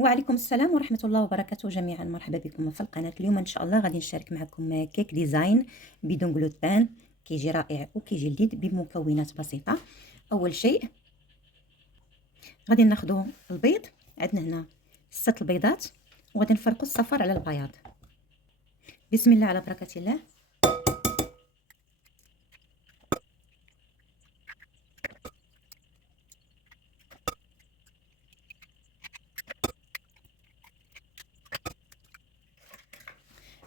وعليكم السلام ورحمة الله وبركاته جميعا. مرحبا بكم في القناة. اليوم إن شاء الله غادي نشارك معكم كيك ديزاين بدون جلوتين، كيجي رائع وكيجي لذيذ بمكونات بسيطة. أول شيء غادي ناخذ البيض، عندنا هنا 6 البيضات، وغادي نفرقوا الصفار على البياض. بسم الله على بركة الله.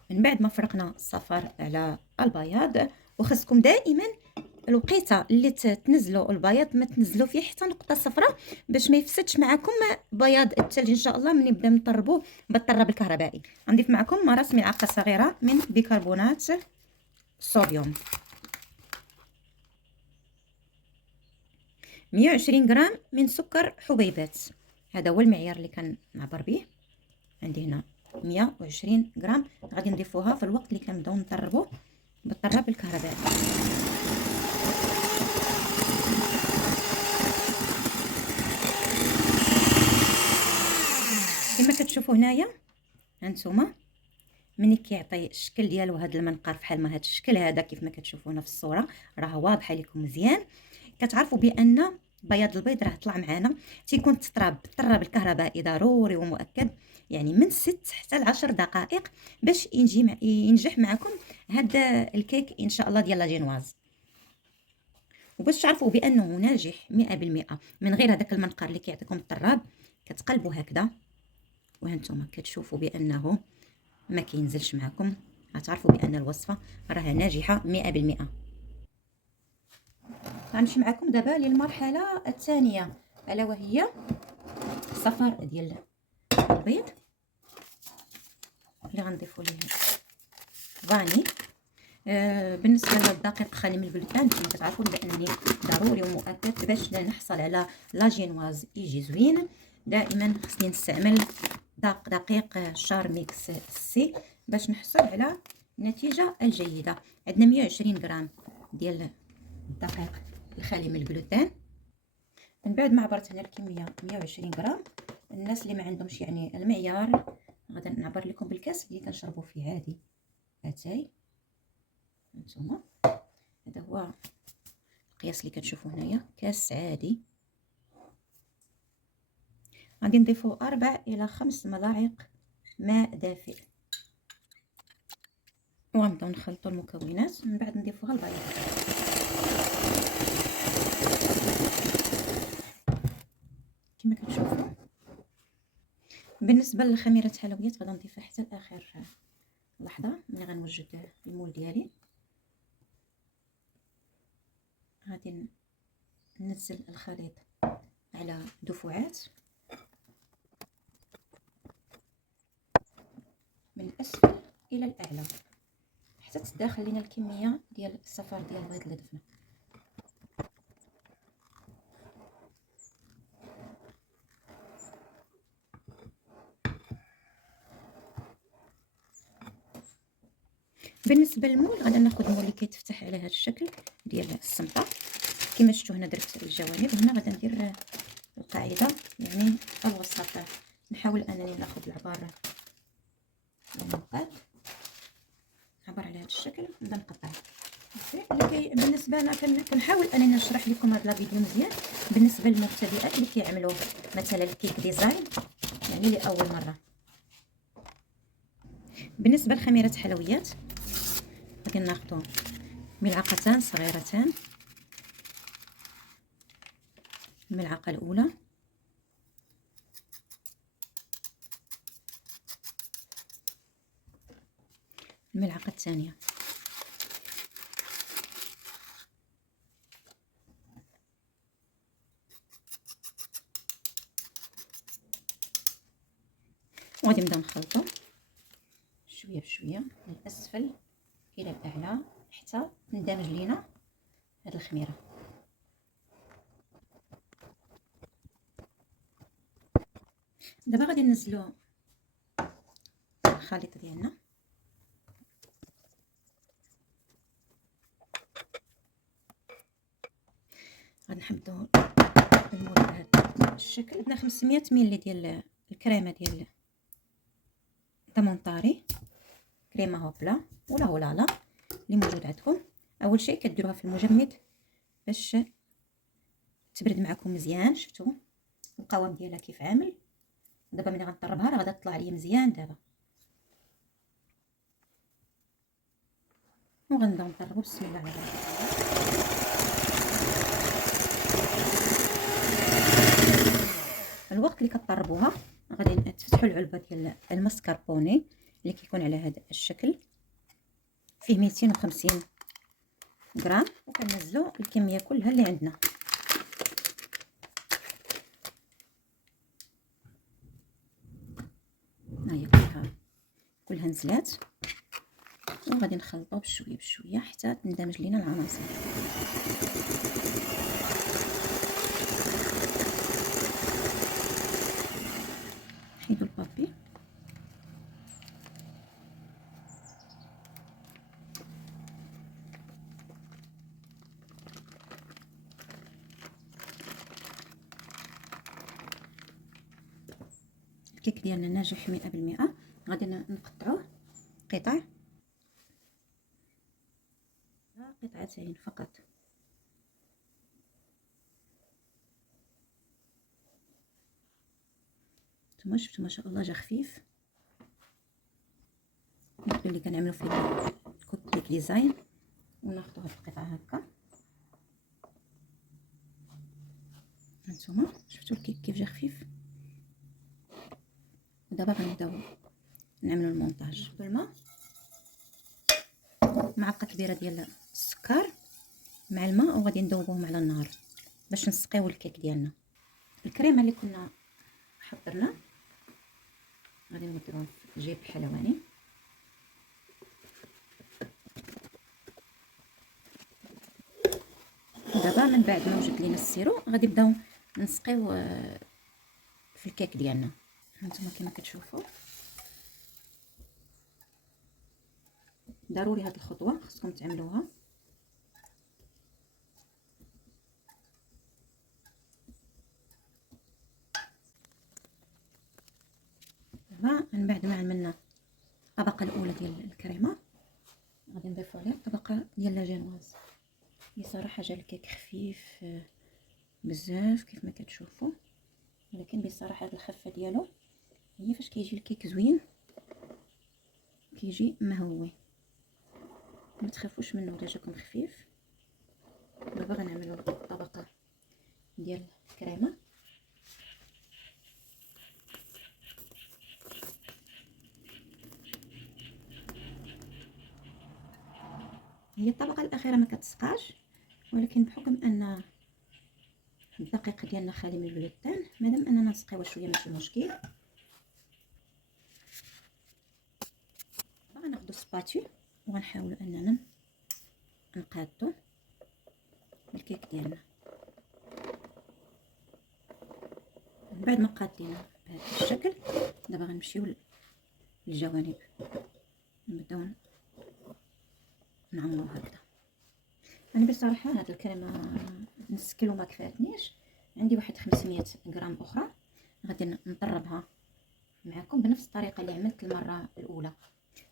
من بعد ما فرقنا الصفار على البياض، وخصكم دائما الوقيته اللي تنزلوا البياض ما تنزلوا فيه حتى نقطه صفراء باش ما يفسدش معكم بياض الثلج ان شاء الله. من نبدا نطربوه بالطراب الكهربائي. غنضيف معكم راس ملعقه صغيره من بيكربونات الصوديوم، 120 غرام من سكر حبيبات، هذا هو المعيار اللي كنعبر به. عندي هنا 120 غرام غادي نضيفوها في الوقت اللي كنبداو نطربوه بالطراب الكهربائي. كما كتشوفوا هنايا هانتوما ملي كيعطي الشكل ديالو هذا المنقار بحال ما هذا الشكل هذا كيف ما كتشوفوا هنا في الصوره، راه واضحه لكم مزيان. كتعرفوا بان بياض البيض راه طلع معنا تيكون تطراب بالطراب الكهربائي ضروري ومؤكد، يعني من 6 حتى ل 10 دقائق باش ينجح معكم هذا الكيك ان شاء الله ديال لا جينواز. وباش تعرفوا بانه ناجح 100% من غير هذاك المنقار اللي كيعطيكم الطراب، كتقلبوا هكذا وهانتوما كتشوفوا بانه ما كينزلش معكم، غتعرفوا بان الوصفه راها ناجحه 100%. غنمشي معكم دابا للمرحله الثانيه، الا وهي الصفار ديال البيض اللي غنضيفوا ليه فاني. بالنسبه للدقيق خالي من الجلوتين كما كتعرفوا بانني ضروري ومؤكد باش نحصل على لا جينواز يجي زوين. دائما خصني نستعمل دقيق شارميكس سي باش نحصل على النتيجه الجيده. عندنا 120 غرام ديال الدقيق الخالي من الجلوتين. من بعد ما عبرت هنا الكميه 120 غرام، الناس اللي ما عندهمش يعني المعيار غادي نعبر لكم بالكاس اللي كنشربوا فيه عادي. اتاي هانتوما هذا هو القياس اللي كتشوفوا هنايا، كاس عادي. غادي نضيفوا 4 إلى 5 ملاعق ماء دافئ، وغنبداو نخلطوا المكونات. من بعد نضيفوها البيض. كما كتشوفوا بالنسبه للخميره الحلويات غادي نضيفها حتى لاخر لحظه ملي غنوجد المول ديالي. غادي ننزل الخليط على دفعات من الاسفل الى الاعلى حتى تداخل لنا الكميه ديال الصفار ديال البيض اللي ضفنا. بالنسبه للمول غادي ناخذ المول اللي كيتفتح على هذا الشكل ديال الصمطه كما شفتوا هنا. درت الجوانب وهنا غادي ندير القاعده يعني الوسط. نحاول انني ناخذ العبار المنقاد عبر على هذا الشكل نبدا نقطع. بالنسبه انا كنحاول انني نشرح لكم هذا الفيديو مزيان بالنسبه للمبتدئات اللي كيعملوا مثلا الكيك ديزاين يعني لاول مره. بالنسبه لخميره الحلويات غادي ناخذ ملعقتان صغيرتان. الملعقه الاولى، الملعقه الثانيه، وغادي نبدا نخلطو شويه بشويه من الاسفل الى الاعلى حتى تندمج لينا هاد الخميره. دابا غادي ننزلو الخليط ديالنا. غادي نحدو المول بهذا الشكل. عندنا 500 مللي ديال كريمه ديال دامونطاري، كريمه هوبلا ولا هولالا اللي موجود عندكم. اول شيء كديروها في المجمد باش تبرد معكم مزيان. شفتوا القوام ديالها كيف عامل؟ دابا ملي غنطربها راه غادا تطلع ليا مزيان دابا، وغنبداو نطربوا بسم الله الرحمن الرحيم. الوقت اللي كطربوها غادي تفتحوا العلبه ديال المسكربوني اللي كيكون على هذا الشكل، فيه 250 غرام، وكنزلوا الكميه كلها اللي عندنا. ها هي كلها نزلات، وغادي نخلطوا بشويه بشويه حتى تندمج لينا العناصر. حيدوا البابي، الكيك ديالنا ناجح 100%. غادي نقطعوه قطعتين فقط. نتوما شفتوا ما شاء الله جا خفيف، مثل اللي كنعملوا فيه الكوكيك ديزاين. وناخذوا هاد القطعه هكا، هانتوما شفتوا الكيك كيف جا خفيف. ودابا غنبداو نعملوا المونتاج بالماء، معلقه كبيره ديال السكر مع الماء، وغادي ندوبوهم على النار باش نسقيو الكيك ديالنا. الكريمه اللي كنا حضرنا غادي نديروها في جيب حلواني. دابا من بعد ما وجد لينا السيرو غادي نبداو نسقيو في الكيك ديالنا. هانتوما كما كتشوفوا ضروري هاد الخطوه خصكم تعملوها. دابا من بعد ما عملنا الطبقه الاولى ديال الكريمه غادي نضيفوا عليها الطبقه ديال لاجينواز. بصراحه جا الكيك خفيف بزاف كيف ما كتشوفوا، ولكن بصراحه هاد الخفه ديالو هي فاش كيجي الكيك زوين، كيجي مهوي. ما تخافوش منه الا جاكم خفيف. دابا غنعملوا الطبقه ديال الكريمه. هي الطبقه الاخيره ما كتسقاش، ولكن بحكم ان الدقيق ديالنا خالي من الجلوتين، مادام اننا نسقيوه شويه ماشي مشكل. غناخذوا سباتي وغنحاولوا اننا نقادو الكيك ديالنا. من بعد ما قادينه بهذا الشكل دابا غنمشيو للجوانب، نبداو نعمرو هكذا. انا بصراحه هاد الكريمه نص كيلو ما كفاتنيش، عندي واحد 500 غرام اخرى غادي نطربها معكم بنفس الطريقه اللي عملت المره الاولى،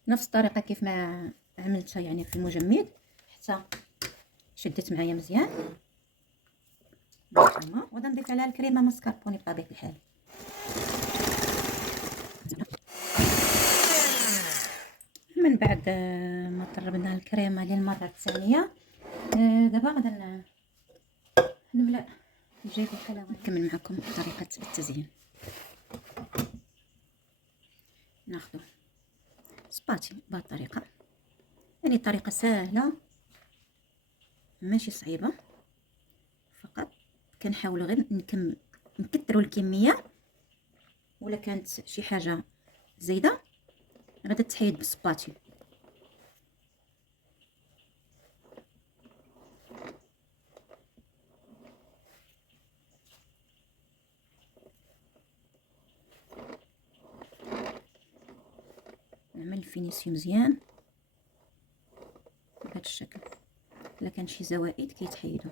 نفس الطريقه كيف ما عملتها يعني في المجمد حتى شدت معايا مزيان. وغادي نضيف عليها الكريمه ماسكاربوني بطبيعه الحال. من بعد ما طربنا الكريمه للمره الثانيه، دابا غادي نملأ الجيب الحلواني. نكمل معكم طريقه التزيين. ناخذ سباتي بهذه الطريقه، يعني طريقه سهله ماشي صعيبه، فقط كنحاولوا غير نكثروا الكميه، ولا كانت شي حاجه زايده غادا تحيد بالسباتي. نعمل الفينيسيو مزيان بهذا الشكل، الا كان شي زوائد كيتحيدوا.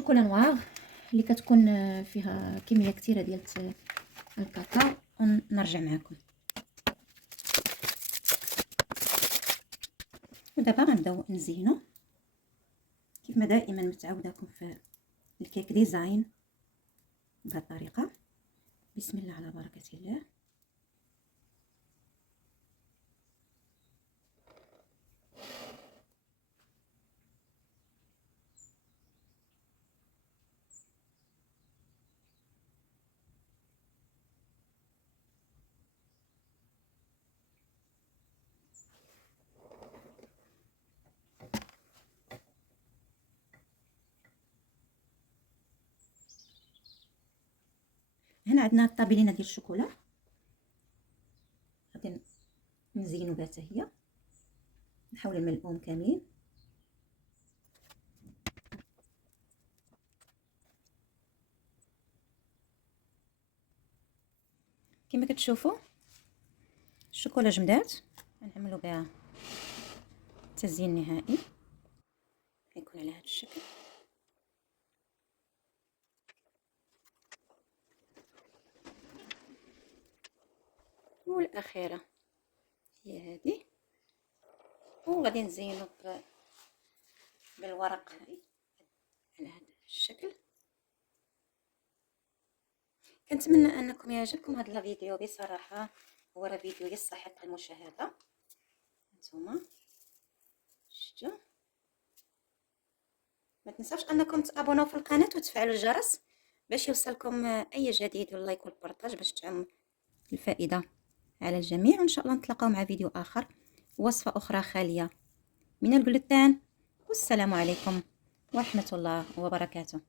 شوكولا نوار اللي كتكون فيها كميه كثيره ديال الكاكاو، ونرجع معكم. ودابا غنبداو نزينو كيف ما دائما متعوداكم في الكيك ديزاين بهذه الطريقه. بسم الله على بركه الله. هنا عندنا الطابلينه ديال الشوكولا، غادي نزينو بها حتى هي، نحاول نملئوهم كاملين. كما كتشوفوا الشوكولا جمدات، غنعملوا بها التزيين النهائي، يكون على هذا الشكل. والاخيره هي هذه، وغادي نزينو بالورق على هذا الشكل. كنتمنى انكم يعجبكم هذا الفيديو، بصراحه هو راه فيديو يستحق المشاهده. نتوما شفتوا، ما تنساوش انكم تابوناو في القناه وتفعلوا الجرس باش يوصلكم اي جديد، واللايك والبارطاج باش تعم الفائده على الجميع. وان شاء الله نتلاقاو مع فيديو اخر، وصفه اخرى خاليه من الجلوتين. والسلام عليكم ورحمه الله وبركاته.